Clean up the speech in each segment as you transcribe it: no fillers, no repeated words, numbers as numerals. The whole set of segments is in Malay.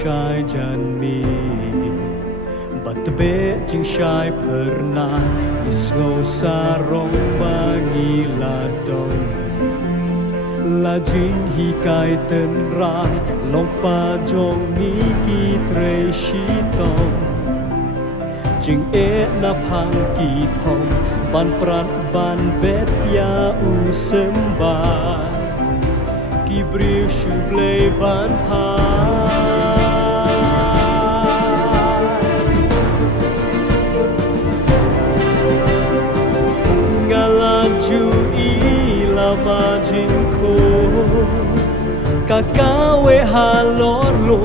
shai janmi batbe jing shai perna isgo sarong bangi ladon la jing hi kai ten rai long pa jong ni ki tre shi tong jing e na phang ki thong ban pran ban bet ya u sem ba ki briu shu play ban tha ngala ju i la ba jing ko kakawe halor lo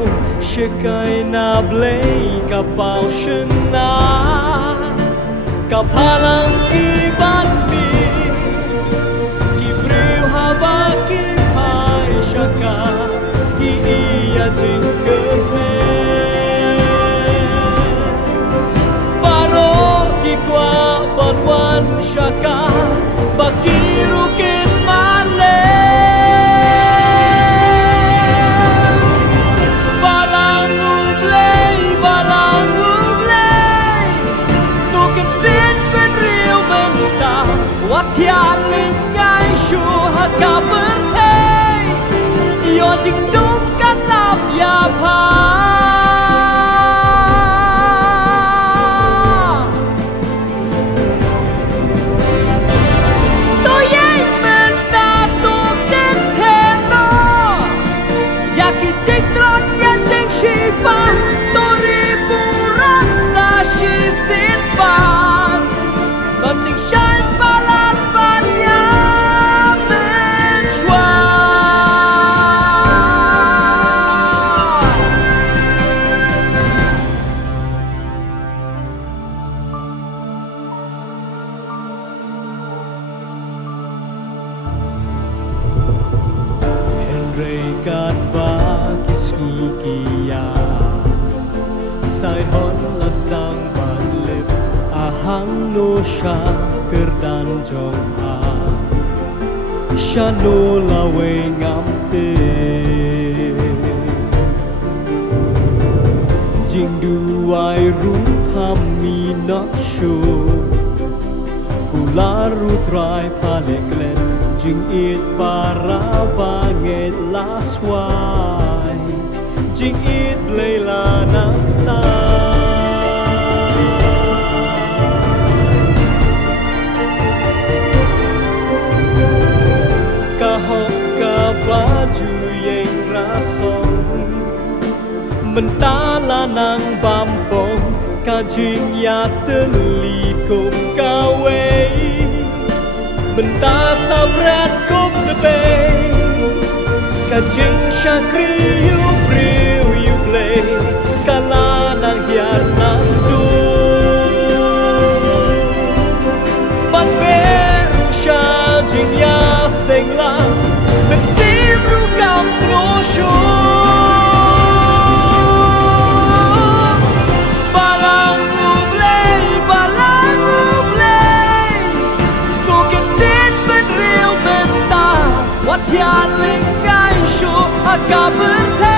shekai na blei ka pau shna ka palang ski ban mi ki breu ha ba ki pai shaka ki ia jing ke me baro ki kwa ban wan shaka ba ki ru ken male Tian linh ngai shu ha ka per thei yo jing dum kan lap ya pha to yai men ta to ken the no ya ki jing tron ya jing shi pa to ri bu rak sa shi sin pa but ting shine Rekat bakiski kia sai hon las dang ban lip ahang no sha kerdan jong ha sha no la we ngam te jing du ai ru tham mi not sure kula ru try pale glen jing it para banget laswai jing it leila nang sta ka hok ka baju yang rasong mentala nang bampong ka jing ya teli kum ka wei Menta sabrat kum de bay ka jing shakri you briu you play kala nang hian nang du ban beru sha jing ya seng la men sim ru kam no shu Tian linh ngai shu ha ka per